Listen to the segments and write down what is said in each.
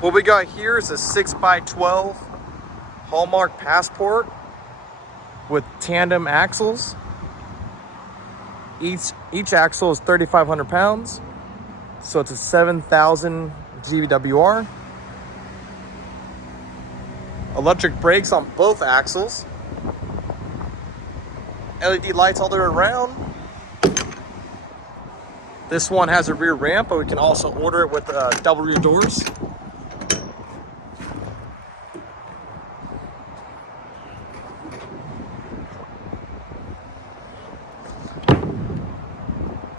What we got here is a 6x12 Haulmark Passport with tandem axles. Each axle is 3,500 pounds, so it's a 7,000 GVWR. Electric brakes on both axles. LED lights all the way around. This one has a rear ramp, but we can also order it with double rear doors.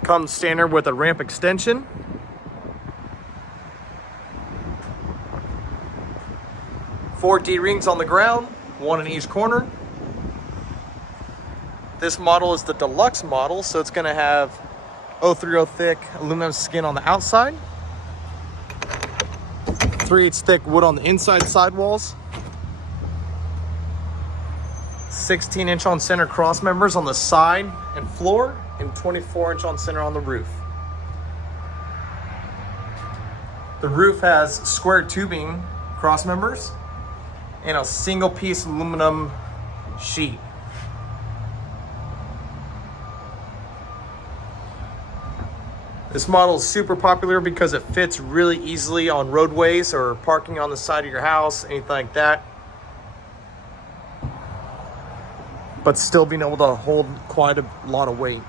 Comes standard with a ramp extension. Four D-rings on the ground, one in each corner. This model is the deluxe model, so it's going to have 030 thick aluminum skin on the outside, 3/8 thick wood on the inside sidewalls, 16-inch on center cross members on the side and floor, and 24-inch on center on the roof. The roof has square tubing cross members and a single piece aluminum sheet. This model is super popular because it fits really easily on roadways or parking on the side of your house, anything like that, but still being able to hold quite a lot of weight.